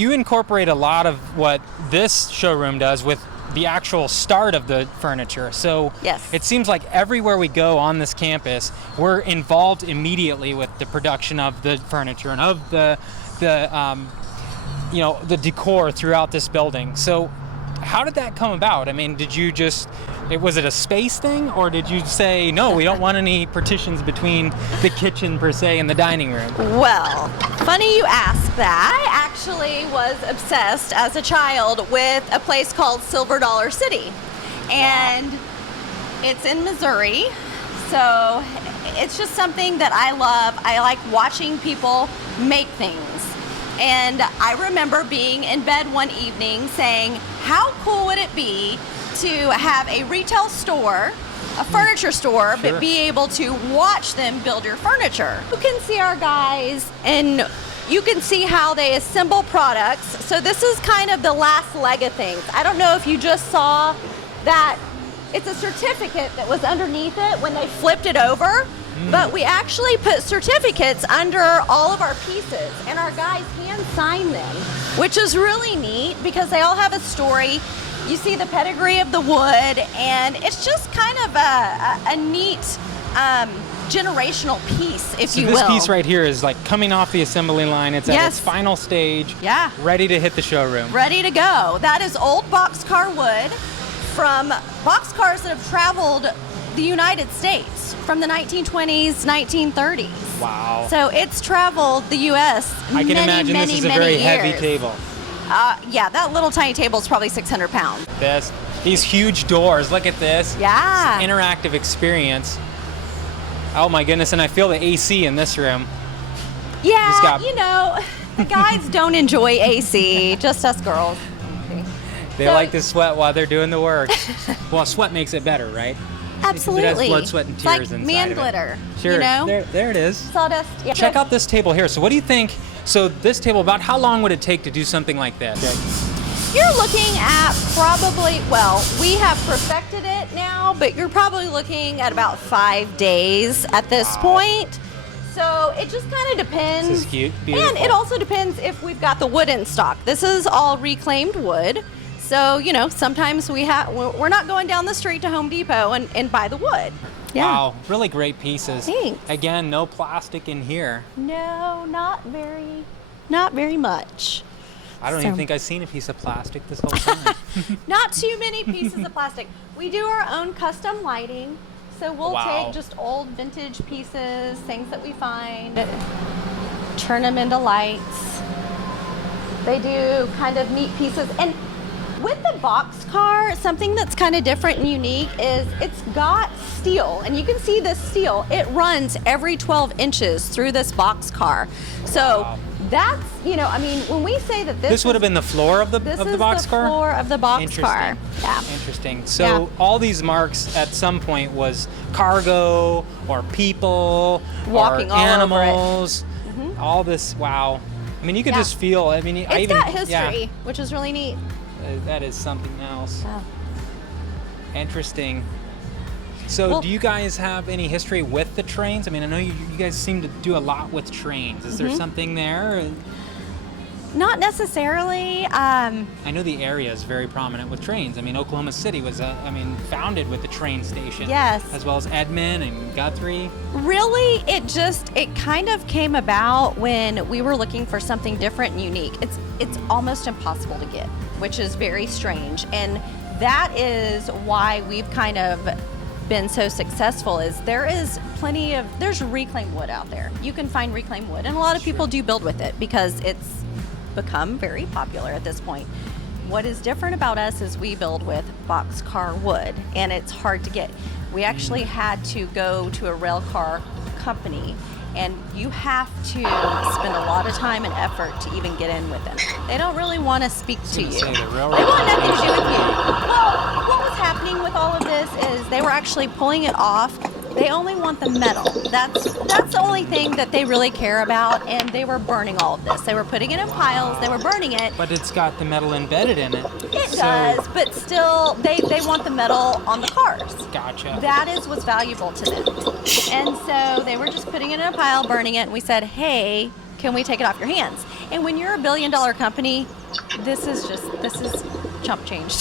you incorporate a lot of what this showroom does with the actual start of the furniture. So yes. It seems like everywhere we go on this campus, we're involved immediately with the production of the furniture and of the decor throughout this building. So how did that come about? I mean, was it a space thing, or did you say, no, we don't want any partitions between the kitchen per se and the dining room? Well, funny you ask that. I actually was obsessed as a child with a place called Silver Dollar City. And it's in Missouri. So it's just something that I love. I like watching people make things. And I remember being in bed one evening saying, how cool would it be to have a retail store, a furniture store, Sure. but be able to watch them build your furniture. You can see our guys and you can see how they assemble products. So this is kind of the last leg of things. I don't know if you just saw that it's a certificate that was underneath it when they flipped it over, but we actually put certificates under all of our pieces and our guys hand sign them, which is really neat because they all have a story. You see the pedigree of the wood, and it's just kind of a neat generational piece, if you will. So this piece right here is like coming off the assembly line. It's at its final stage, ready to hit the showroom. Ready to go. That is old boxcar wood from boxcars that have traveled the United States from the 1920s, 1930s. Wow. So it's traveled the U.S. I can imagine this is a very heavy table. Yeah, that little tiny table is probably 600 pounds. These huge doors, look at this. Yeah. It's an interactive experience. Oh my goodness, and I feel the AC in this room. Yeah, the guys don't enjoy AC, just us girls. They like to sweat while they're doing the work. Well, sweat makes it better, right? Absolutely. Because it has blood, sweat, and tears it's like inside man of it. glitter. Sure, You know? there it is. Sawdust. Yeah. Check out this table here. So what do you think? So this table, about how long would it take to do something like this? You're looking at probably, well, we have perfected it now, but you're probably looking at about 5 days at this point. So it just kind of depends. This is cute, beautiful. And it also depends if we've got the wood in stock. This is all reclaimed wood. So, sometimes we're not going down the street to Home Depot and buy the wood. Yeah. Wow, really great pieces. Thanks. Again, no plastic in here. No, not very much. I don't even think I've seen a piece of plastic this whole time. Not too many pieces of plastic. We do our own custom lighting. So we'll take just old vintage pieces, things that we find, turn them into lights. They do kind of neat pieces. And with the boxcar, something that's kind of different and unique is it's got steel, and you can see this steel. It runs every 12 inches through this boxcar. So that's, when we say that this would have been the floor of the boxcar? This is the floor of the boxcar. Yeah. Interesting. So all these marks at some point was cargo or people walking or all animals. over it. All this, wow. I mean, you could just feel, It's got history, which is really neat. That is something else. Oh. Interesting. So do you guys have any history with the trains? I mean, I know you guys seem to do a lot with trains. Is there something there? Not necessarily. I know the area is very prominent with trains. I mean, Oklahoma City was, founded with the train station. Yes. As well as Edmond and Guthrie. Really, it kind of came about when we were looking for something different and unique. It's almost impossible to get, which is very strange. And that is why we've kind of been so successful, is there's reclaimed wood out there. You can find reclaimed wood, and a lot of people do build with it because it's become very popular at this point. What is different about us is we build with boxcar wood, and it's hard to get. We actually had to go to a rail car company, and you have to spend a lot of time and effort to even get in with them. They don't really want to speak to you. They want nothing to do with you. Well, what was happening with all of this is they were actually pulling it off. They only want the metal. That's the only thing that they really care about, and they were burning all of this. They were putting it in piles, they were burning it. But it's got the metal embedded in it. It does, but still, they want the metal on the cars. Gotcha. That is what's valuable to them. And so they were just putting it in a pile, burning it, and we said, hey, can we take it off your hands? And when you're a $1 billion company, this is chump change,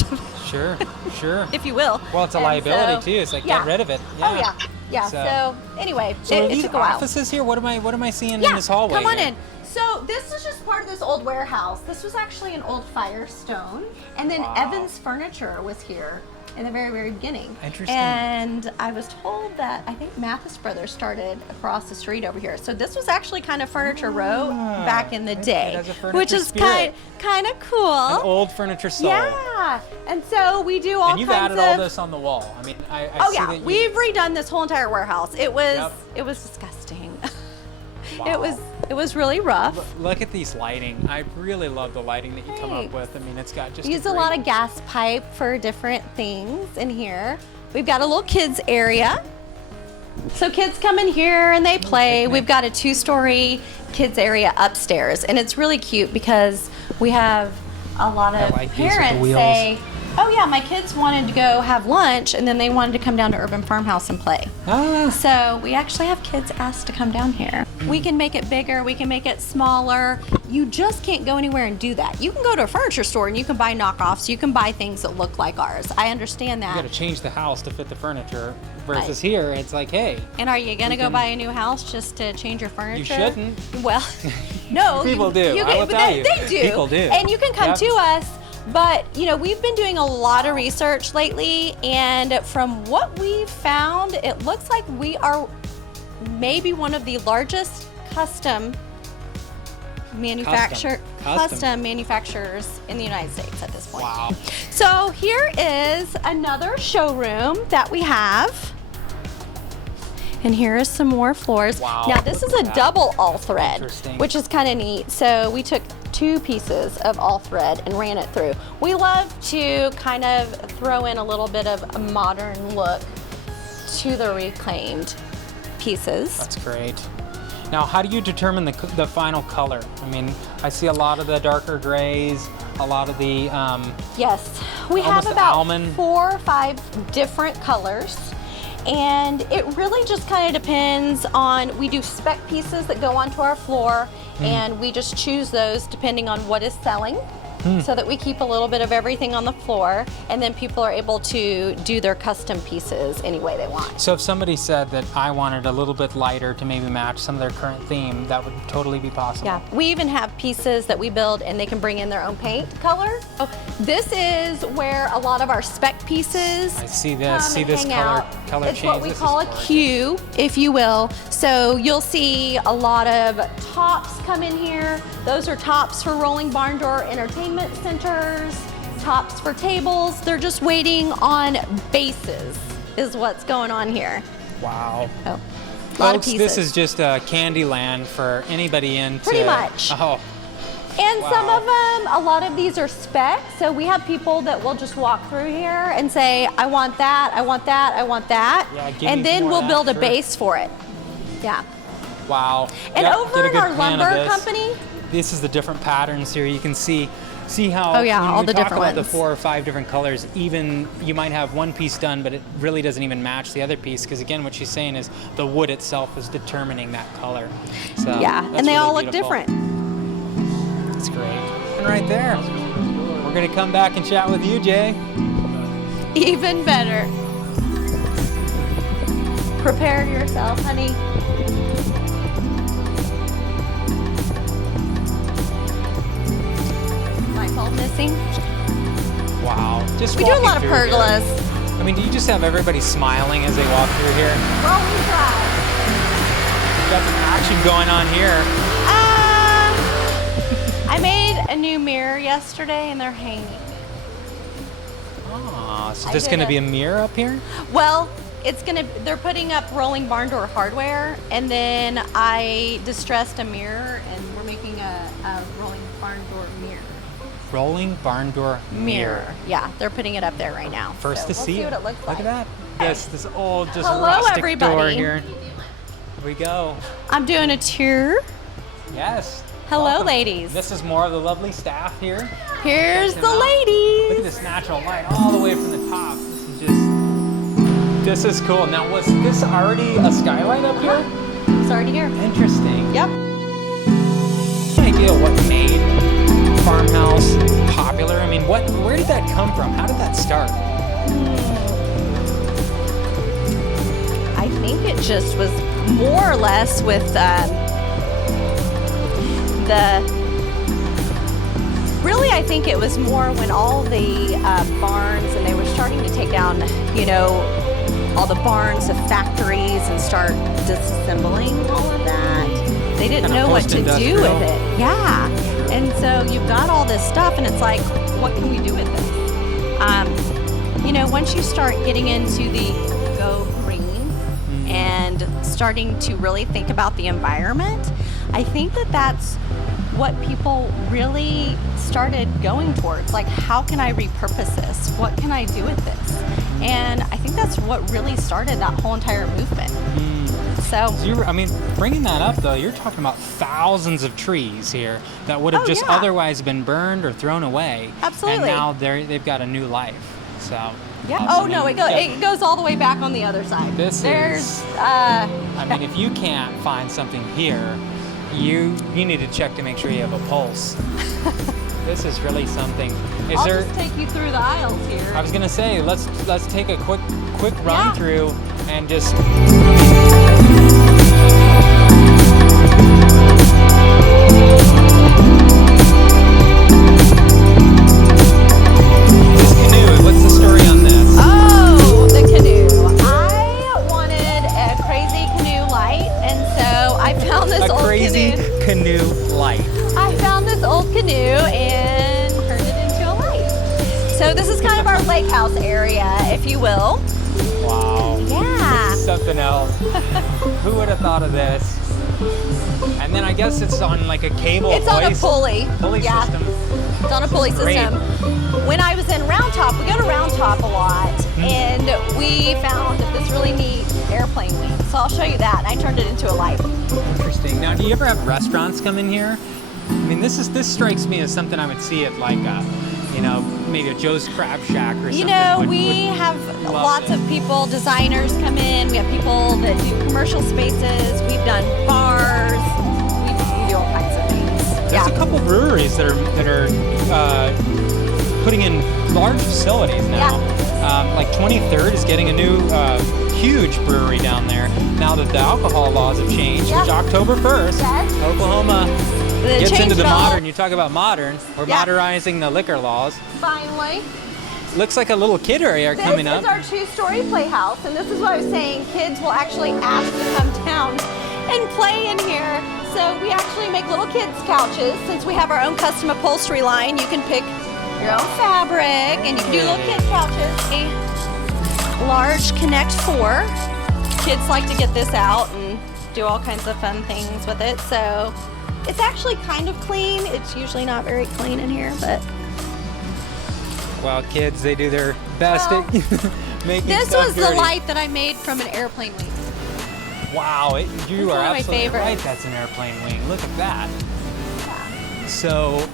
Sure, sure. if you will. Well, it's a And liability so- too. It's like, yeah. get rid of it. Oh yeah, yeah. So, anyway, So are it these took a while. offices here? What am I seeing in Yeah, this hallway? come on here? in. So this is just part of this old warehouse. This was actually an old Firestone, and then Wow. Evans Furniture was here in the very, very beginning. Interesting. And I was told that I think Mathis Brothers started across the street over here. So this was actually kind of Furniture Row back in the day, has a furniture which is spirit. kind of cool. An old furniture store. Yeah, and so we do all And you've kinds added of. all this on the wall. I mean, I Oh see yeah, that you, we've redone this whole entire warehouse. It was Yep. disgusting. Wow. It was really rough. Look at these lighting. I really love the lighting that you come up Thanks. with. I mean, it's got just Use a lot of gas pipe for different things in here. We've got a little kids area. So kids come in here and they play. picnic. We've got a 2-story kids area upstairs, and it's really cute because we have a lot of like these with the parents wheels. say, oh yeah, my kids wanted to go have lunch and then they wanted to come down to Urban Farmhouse and play. Ah, So we actually have kids asked to come down here. We can make it bigger, we can make it smaller. You just can't go anywhere and do that. You can go to a furniture store and you can buy knockoffs, you can buy things that look like ours. I understand you that. got to change the house to fit the furniture. Versus Right. here, it's like, hey, And are you gonna go can- buy a new house just to change your furniture? shouldn't. Well, no. People do. I will but tell they, you. they do. People do. And you can come Yep. to us. But, we've been doing a lot of research lately, and from what we've found, it looks like we are maybe one of the largest custom manufacturers in the United States at this point. wow. So here is another showroom that we have. And here is some more floors. Wow, Now this is look a at that. double all thread, Interesting. which is kind of neat. So we took 2 pieces of all thread and ran it through. We love to kind of throw in a little bit of a modern look to the reclaimed pieces. That's great. Now, how do you determine the final color? I mean, I see a lot of the darker grays, a lot of the, Yes, we have Almost about almond. 4 or 5 different colors. And it really just kind of depends on, we do spec pieces that go onto our floor, and we just choose those depending on what is selling, so that we keep a little bit of everything on the floor, and then people are able to do their custom pieces any way they want. so if somebody said that I wanted a little bit lighter to maybe match some of their current theme, that would totally be possible. Yeah, we even have pieces that we build and they can bring in their own paint color. Oh, this is where a lot of our spec pieces I see this. come See and this hang color out. color It's change. what we This is call a gorgeous. queue, if you will. So you'll see a lot of tops come in here. Those are tops for rolling barn door entertainment centers, tops for tables. They're just waiting on bases is what's going on here. Wow. Oh, a lot of Folks, pieces. this is just a candy land for anybody into. Pretty much. Oh, And some Wow. of them, a lot of these are spec. So we have people that will just walk through here and say, I want that, I want that, I want that. Yeah, give me and then more we'll of build that, a sure. base for it. Yeah. wow. And Yep, over get a in good our plan of lumber this. company, This is the different patterns here. You can see how Oh, yeah, when all we the talk different about ones. the 4 or 5 different colors, even you might have one piece done, but it really doesn't even match the other piece, because again, what she's saying is the wood itself is determining that color. So yeah, that's and they really all look beautiful. different. That's great. And right there, we're gonna come back and chat with you, Jay. Even better. Prepare yourself, honey. Light bulb missing. Wow. Just We do a walking lot of through here. pergolas. I mean, do you just have everybody smiling as they walk through here? Well, we try. Got some action going on here. I made a new mirror yesterday and they're hanging. Oh, so I there's did gonna it. be a mirror up here? Well, they're putting up rolling barn door hardware, and then I distressed a mirror and we're making a rolling barn door mirror. Rolling barn door mirror. Yeah, they're putting it up there right now. First So to we'll see see what it. it looks Look like. at that. Yes, this old, just Hello, rustic door everybody. here. Here we go. I'm doing a tour. Yes. Hello, Welcome. ladies. This is more of the lovely staff here. Here's Checking the them out. ladies. Look at this natural light all the way from the top. This is cool. Now, was this already a skylight up here? It's already here. Interesting. Yep. feel what made farmhouse popular? I mean, where did that come from? How did that start? I think it just was more or less with really, I think it was more when all the barns, and they were starting to take down, all the barns of factories and start disassembling all of that. They didn't know what to do with it. Yeah. And so you've got all this stuff, and it's like, what can we do with this? Once you start getting into the go green and starting to really think about the environment, I think that that's what people really started going towards. Like, how can I repurpose this? What can I do with this? And I think that's what really started that whole entire movement. So bringing that up though, you're talking about thousands of trees here that would have just otherwise been burned or thrown away. Absolutely. And now they've got a new life. So. Yeah. Oh no, it goes all the way back on the other side. If you can't find something here, you need to check to make sure you have a pulse. This is really something. I'll just take you through the aisles here. I was gonna say, let's take a quick run through and just. This canoe, what's the story on this? Oh, the canoe. I wanted a crazy canoe light, and so I found this old crazy canoe light. I found this old canoe and turned it into a light. So this is kind of our lake house area, if you will. Wow. Yeah. This is something else. Who would have thought of this? And then I guess it's on like a cable. It's on a pulley. Pulley system. It's on a pulley system. When I was in Round Top, we go to Round Top a lot, and we found this really neat airplane wing. So I'll show you that. I turned it into a light. Interesting. Now, do you ever have restaurants come in here? I mean, this strikes me as something I would see at like maybe a Joe's Crab Shack or something. We have lots of people, designers come in. We have people that do commercial spaces. We've done bars. We do all kinds of things. There's a couple breweries that are putting in large facilities now. Like 23rd is getting a new huge brewery down there now that the alcohol laws have changed, which October 1st, Oklahoma gets into the modern. You talk about modern. We're modernizing the liquor laws. Finally. Looks like a little kid area coming up. This is our 2-story playhouse, and this is what I was saying. Kids will actually ask to come down and play in here. So we actually make little kids' couches. Since we have our own custom upholstery line, you can pick your own fabric, and you can do little kid couches. A large Connect 4. Kids like to get this out and do all kinds of fun things with it. So it's actually kind of clean. It's usually not very clean in here, but. Well, kids, they do their best at making this stuff was dirty. the light that I made from an airplane wing. Wow, you are absolutely right. That's an airplane wing. Look at that. Yeah. So,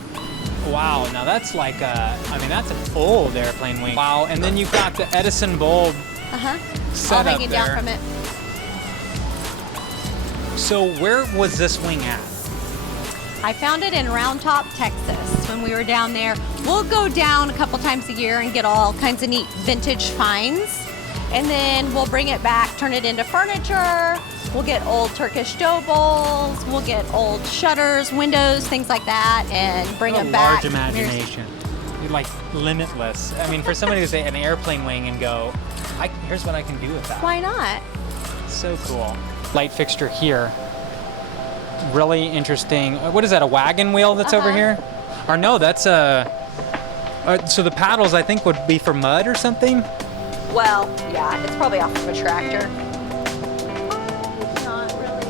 wow. Now that's like that's an old airplane wing. Wow. And then you've got the Edison bulb set All up hanging there. down from it. So where was this wing at? I found it in Round Top, Texas, when we were down there. We'll go down a couple times a year and get all kinds of neat vintage finds. And then we'll bring it back, turn it into furniture. We'll get old Turkish dough bowls. We'll get old shutters, windows, things like that, and bring it back. Large imagination. You're like limitless. I mean, for somebody to say an airplane wing and go, here's what I can do with that. Why not? So cool. Light fixture here. Really interesting. What is that, a wagon wheel that's over here? Or no, that's so the paddles I think would be for mud or something? Well, yeah, it's probably off of a tractor. Not really.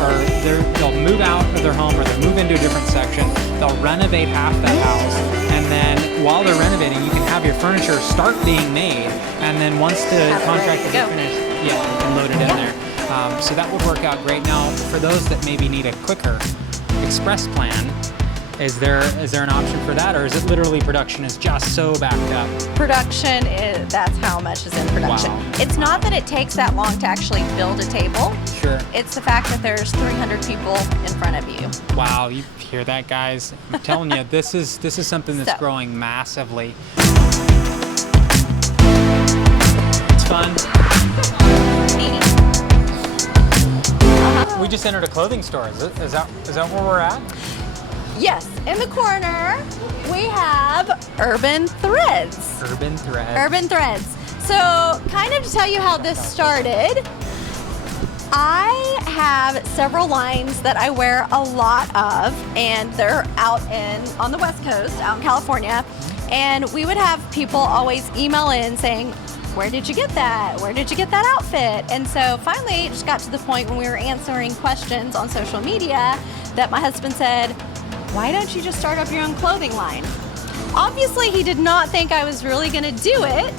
or they'll move out of their home or they'll move into a different section. They'll renovate half that house, and then while they're renovating, you can have your furniture start being made, and then once the contract is finished, you can load it in there. So that would work out great. Now, for those that maybe need a quicker express plan, is there an option for that, or is it literally production is just so backed up? Production that's how much is in production. Wow. It's not that it takes that long to actually build a table. Sure. It's the fact that there's 300 people in front of you. Wow, you hear that, guys? I'm telling you, this is something that's growing massively. It's fun. We just entered a clothing store. Is that where we're at? Yes, in the corner we have Urban Threads. Urban Threads. Urban Threads. So, kind of to tell you how this started, I have several lines that I wear a lot of, and they're out on the West Coast, out in California, and we would have people always email in saying, where did you get that? Where did you get that outfit? And so finally it just got to the point when we were answering questions on social media that my husband said, why don't you just start up your own clothing line? Obviously, he did not think I was really gonna do it.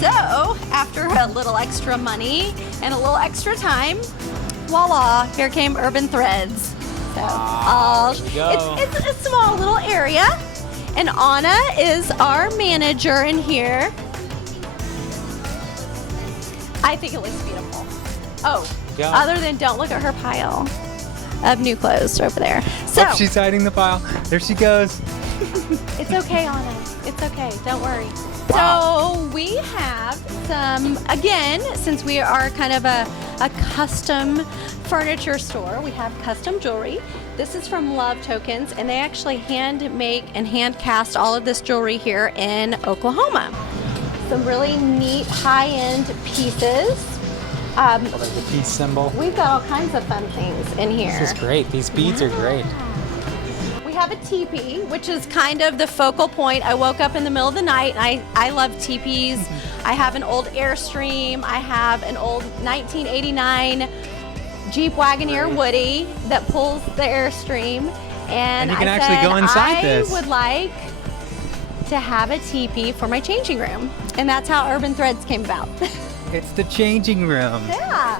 So, after a little extra money and a little extra time, voila, here came Urban Threads. So, it's a small little area. And Anna is our manager in here. I think it looks beautiful. Oh, other than don't look at her pile of new clothes over there. So she's hiding the pile. There she goes. It's okay, Anna. It's okay. Don't worry. Wow. So we have some, again, since we are kind of a custom furniture store, we have custom jewelry. This is from Love Tokens, and they actually hand make and hand cast all of this jewelry here in Oklahoma. Some really neat high-end pieces. There's a peace symbol. We've got all kinds of fun things in here. This is great. These beads are great. We have a teepee, which is kind of the focal point. I woke up in the middle of the night. I love teepees. I have an old Airstream. I have an old 1989 Jeep Wagoneer Woody that pulls the Airstream. And you can I actually said, go inside this. I would like to have a teepee for my changing room. And that's how Urban Threads came about. It's the changing room. Yeah.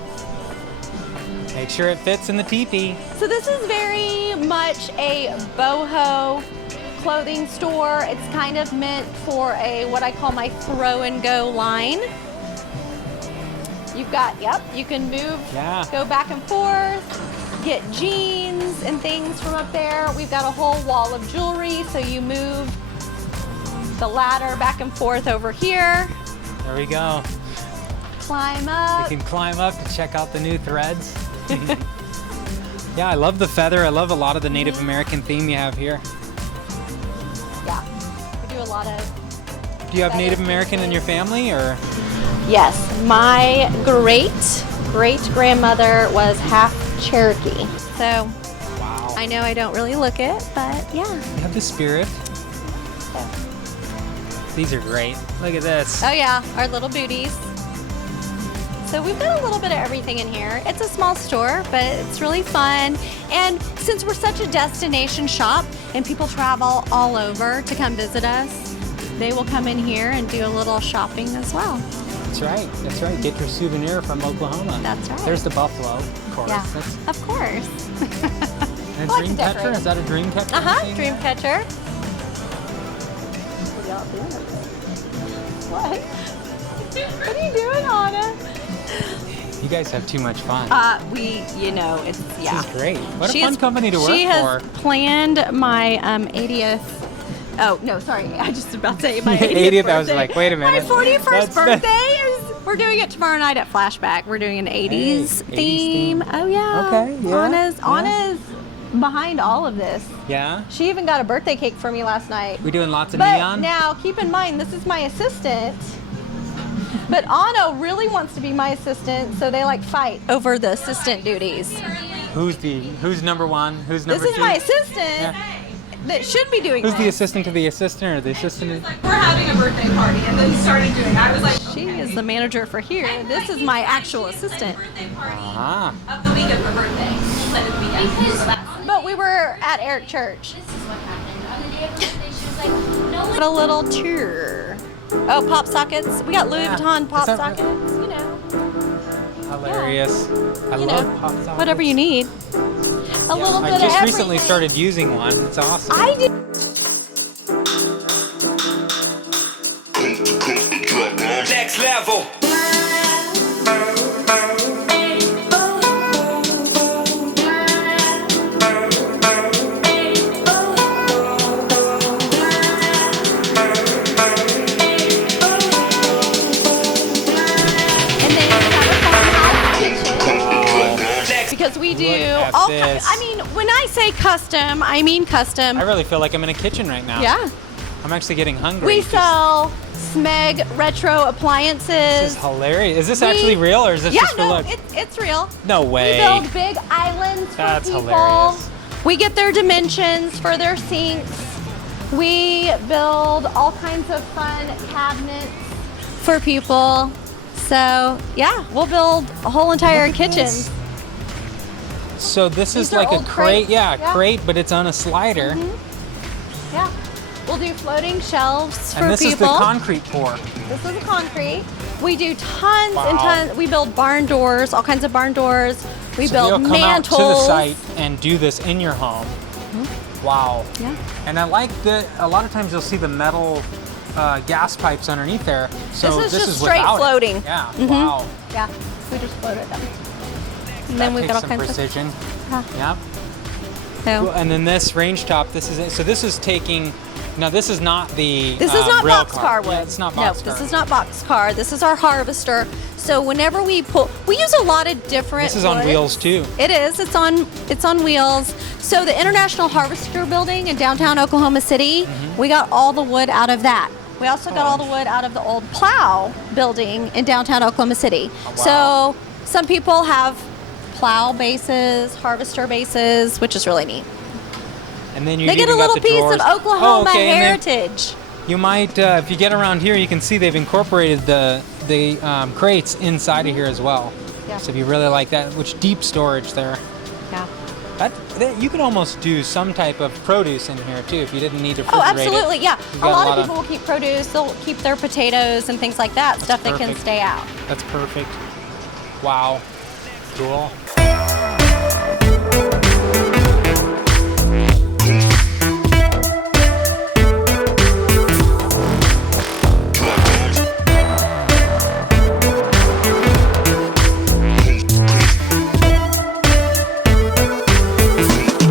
Make sure it fits in the teepee. So this is very much a boho clothing store. It's kind of meant for what I call my throw and go line. You've got, you can move, go back and forth, get jeans and things from up there. We've got a whole wall of jewelry, so you move the ladder back and forth over here. There we go. Climb up. You can climb up to check out the new threads. Yeah, I love the feather. I love a lot of the Native American theme you have here. Yeah, we do a lot of. Do you have Native American in your family, or? Yes, my great-great-grandmother was half Cherokee. So, wow. I know I don't really look it, but yeah. You have the spirit. These are great. Look at this. Oh yeah, our little booties. So we've got a little bit of everything in here. It's a small store, but it's really fun. And since we're such a destination shop and people travel all over to come visit us, they will come in here and do a little shopping as well. That's right. That's right. Get your souvenir from Oklahoma. That's right. There's the buffalo, of course. Yeah, That's... of course. And a dream catcher? Is that a dream catcher? Dream catcher. What? What are you doing, Anna? You guys have too much fun. It's, This is great. What a fun company to work for. She has planned my 80th. Oh, no, sorry. I just about to say my 80th birthday. I was like, wait a minute. My 41st birthday we're doing it tomorrow night at Flashback. We're doing an 80s theme. Oh, yeah. Okay, yeah. Anna's behind all of this. Yeah? She even got a birthday cake for me last night. We doing lots of But neon? now, keep in mind, this is my assistant. But Anna really wants to be my assistant, so they fight over the assistant duties. Who's number one? Who's number two? This is my assistant. Yeah. that should be doing Who's the this. assistant to the assistant, or the assistant? She's like, we're having a birthday party, and then started doing it. I was like, She is the manager for here. This is my actual assistant. birthday party Ah. of the week of her birthday. She said the weekend. So that's But we were at Eric Church. This is what happened. On the day of her birthday, she was like, no one. What a little tour. Oh, pop sockets. We got Louis Yeah. Vuitton pop Is that- sockets. You know, Hilarious. I you love know, pop sockets. whatever you need. A little bit I of just everything. recently started using one. It's awesome. I did. Next level. And then we have a farmhouse kitchen. Next. Because we do Look at all this. I mean, when I say custom, I mean custom. I really feel like I'm in a kitchen right now. Yeah. I'm actually getting hungry. We Just- sell Smeg retro This appliances. is hilarious. Is this actually real, or is this yeah, just for no, look? it's real. No We way. build big islands for That's people. hilarious. We get their dimensions for their sinks. We build all kinds of fun cabinets for people. So yeah, we'll build a whole entire Look at kitchen. this. So this These is are like a old crate, crates. yeah, Yeah. crate, but it's on a slider. Yeah. We'll do floating shelves for And this people. is the concrete pour. This is a concrete. We do tons and Wow. tons. We build barn doors, all kinds of barn doors. We So build you'll come mantles. out to the site and do this in your home. Wow. Yeah. And I like that a lot of times you'll see the metal gas pipes underneath there. So This is just is straight without it. floating. Yeah. Mhm. Wow. Yeah. We just floated them. And That then we've takes got all some kinds precision. of. Yeah. So. Well, and then this range top, this is it. So this is taking. Now this is not the. This is not rail boxcar wood. Yeah, it's not boxcar. No, this is not boxcar. This is our harvester. So whenever we pull, we use a lot of different. This is on woods. wheels too. It is. It's on wheels. So the International Harvester Building in downtown Oklahoma City, we got all the wood out of that. We also got all the wood out of the old plow building in downtown Oklahoma City. wow. So some people have plow bases, harvester bases, which is really neat. And then you They get a even got little the piece drawers. of Oklahoma and then heritage. you might, if you get around here, you can see they've incorporated the crates inside of here as well. Yeah. So if you really like that, which deep storage there. Yeah. That you could almost do some type of produce in here too if you didn't need to refrigerate Oh, absolutely. Yeah. You've A got lot of people will keep produce. They'll keep their potatoes and things like that, stuff that can perfect. stay out. That's perfect. Wow. Cool.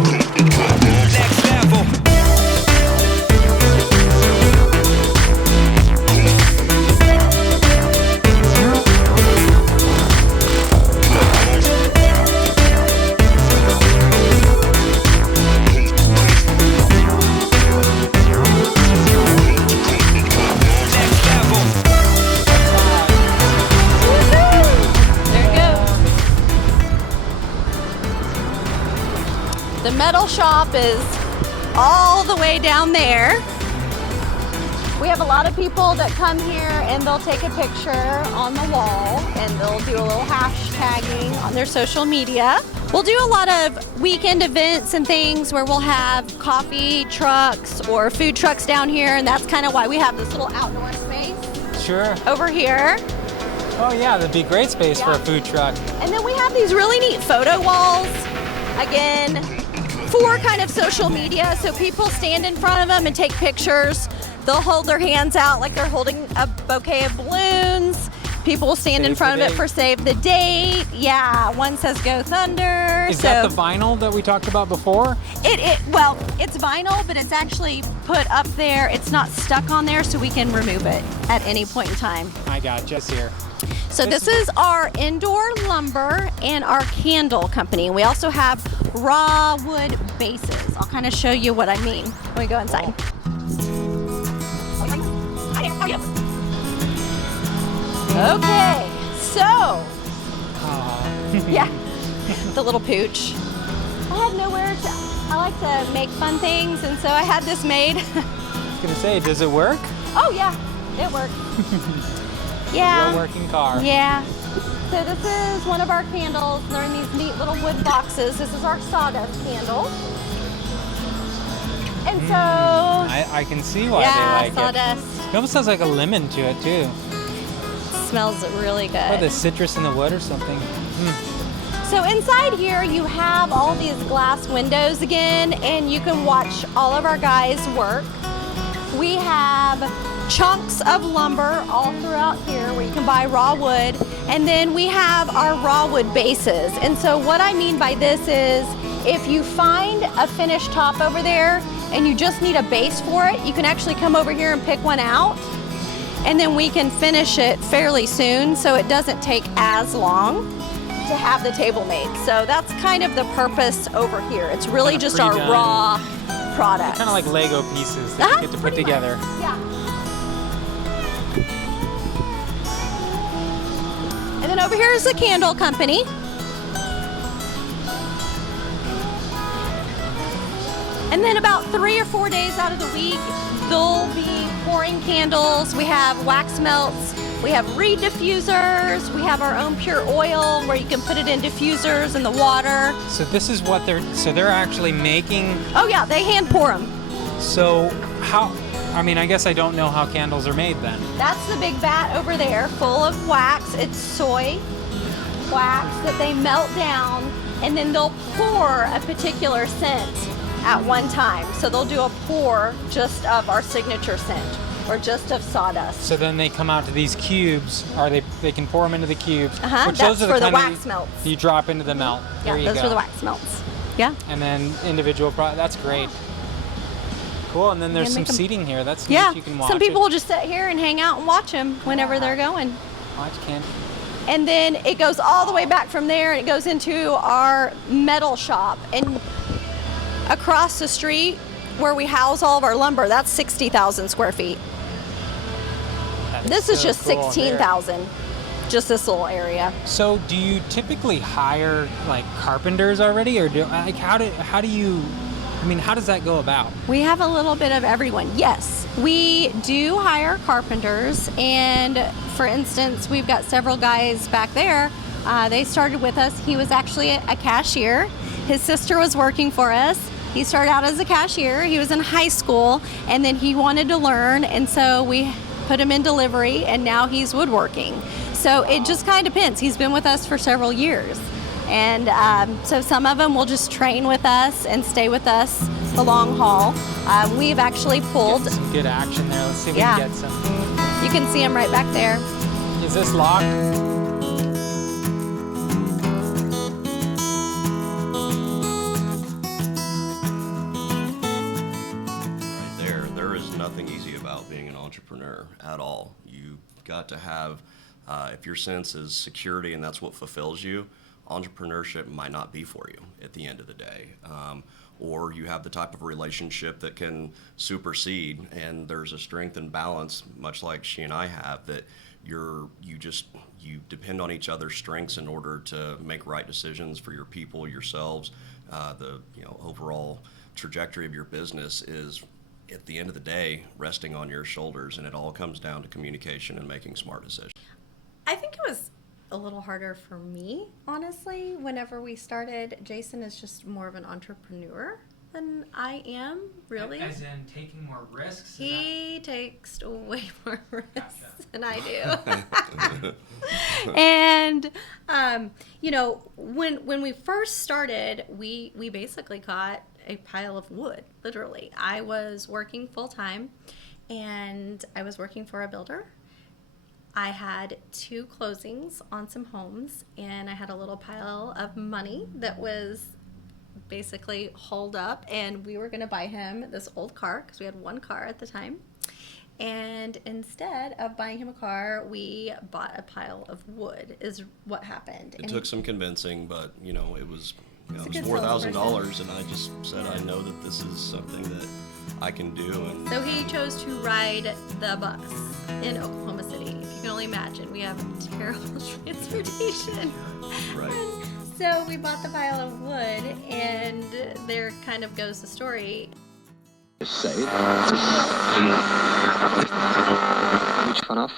Next level. Next level. There it goes. The metal shop is all the way down there. We have a lot of people that come here and they'll take a picture on the wall and they'll do a little hashtagging on their social media. We'll do a lot of weekend events and things where we'll have coffee trucks or food trucks down here, and that's kind of why we have this little outdoor space Sure. over here. Oh yeah, that'd be great space for Yeah. a food truck. And then we have these really neat photo walls, again, for kind of social media. So people stand in front of them and take pictures. They'll hold their hands out like they're holding a bouquet of balloons. People will stand in Save front the of it date. for save the date. Yeah, one says go Thunder. Is so that the vinyl that we talked about before? well, it's vinyl, but it's actually put up there. It's not stuck on there, so we can remove it at any point in time. I got just here. So this is our indoor lumber and our candle company. We also have raw wood bases. I'll kind of show you what I mean when we go inside. Okay, so Aw. yeah, the little pooch. I had nowhere to. I like to make fun things, and so I had this made. I was gonna say, does it work? Oh yeah, it worked. Yeah. Real working car. Yeah. So this is one of our candles. They're in these neat little wood boxes. This is our sawdust candle. And so I can see why they like sawdust. it. It almost has like a lemon to it too. Smells really good. Or the citrus in the wood or something. So inside here you have all these glass windows again, and you can watch all of our guys work. We have chunks of lumber all throughout here where you can buy raw wood, and then we have our raw wood bases. And so what I mean by this is if you find a finished top over there and you just need a base for it, you can actually come over here and pick one out, and then we can finish it fairly soon so it doesn't take as long to have the table made. So that's kind of the purpose over here. It's really Kinda just our pre-done. raw products. Kind of like Lego pieces that you get to put pretty much. together. Yeah. And then over here is the candle company. And then about 3 or 4 days out of the week, they'll be pouring candles. We have wax melts. We have reed diffusers. We have our own pure oil where you can put it in diffusers in the water. So this is what they're actually making. Oh yeah, they hand pour them. So I guess I don't know how candles are made then. That's the big vat over there full of wax. It's soy wax that they melt down, and then they'll pour a particular scent at one time. So they'll do a pour just of our signature scent or just of sawdust. So then they come out to these cubes, or they can pour them into the cubes. That's those are for the kind of wax melts. You drop into the melt. There you those go. are the wax melts. Yeah. And then individual that's great. Cool, and then there's can some make 'em- seating here. That's neat. Yeah. You can watch Some people it. will just sit here and hang out and watch them whenever they're going. Watch candy. And then it goes all the way back from there, and it goes into our metal shop. And across the street where we house all of our lumber, that's 60,000 square feet. That This is so just cool. 16,000, just this little area. So do you typically hire like carpenters already, or how does that go about? We have a little bit of everyone. Yes, we do hire carpenters, and for instance, we've got several guys back there. They started with us. He was actually a cashier. His sister was working for us. He started out as a cashier. He was in high school, and then he wanted to learn, and so we put him in delivery, and now he's woodworking. So it just kind of depends. He's been with us for several years. And so some of them will just train with us and stay with us the long haul. We've actually pulled. Get some good action there. Let's see if we Yeah. can get some. You can see them right back there. Is this locked? There is nothing easy about being an entrepreneur at all. You've got to have, if your sense is security and that's what fulfills you, entrepreneurship might not be for you at the end of the day. Or you have the type of relationship that can supersede, and there's a strength and balance, much like she and I have, that you depend on each other's strengths in order to make right decisions for your people, yourselves. The overall trajectory of your business is, at the end of the day, resting on your shoulders, and it all comes down to communication and making smart decisions. I think it was a little harder for me, honestly, whenever we started. Jason is just more of an entrepreneur than I am, really. As in taking more risks? He takes way more risks than I do. And, when we first started, we basically got a pile of wood, literally. I was working full-time, and I was working for a builder. I had 2 closings on some homes, and I had a little pile of money that was basically holed up, and we were going to buy him this old car because we had 1 car at the time. And instead of buying him a car, we bought a pile of wood is what happened. It took some convincing, but it was It's a it good was $4,000, and I just said, I know that this is something that I can do. And So he chose to ride the bus in Oklahoma City. If you can only imagine, we have terrible transportation. Right. So we bought the pile of wood, and there kind of goes the story. Say it. Which one off?